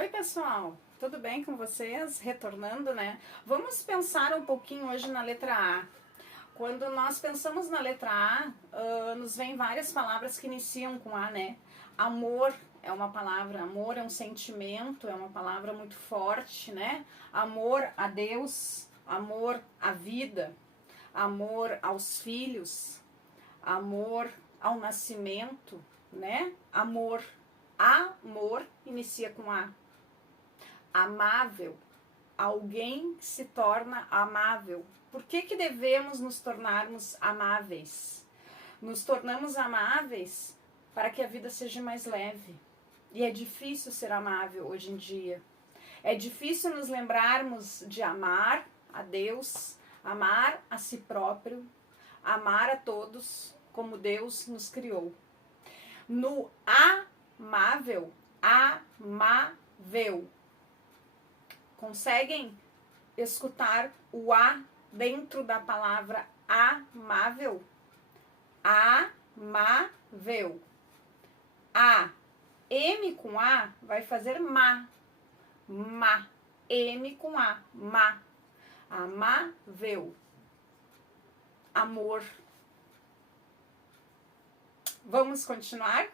Oi, pessoal, tudo bem com vocês? Retornando, né? Vamos pensar um pouquinho hoje na letra A. Quando nós pensamos na letra A, nos vem várias palavras que iniciam com A, né? Amor é uma palavra, amor é um sentimento, é uma palavra muito forte, né? Amor a Deus, amor à vida, amor aos filhos, amor ao nascimento, né? Amor inicia com A. Amável. Alguém se torna amável. Por que devemos nos tornarmos amáveis? Nos tornamos amáveis para que a vida seja mais leve. E é difícil ser amável hoje em dia. É difícil nos lembrarmos de amar a Deus, amar a si próprio, amar a todos como Deus nos criou. No amável, amável. Conseguem escutar o A dentro da palavra amável? Amável. A. M com A vai fazer má. Má. M com A. Má. Amável. Amor. Vamos continuar?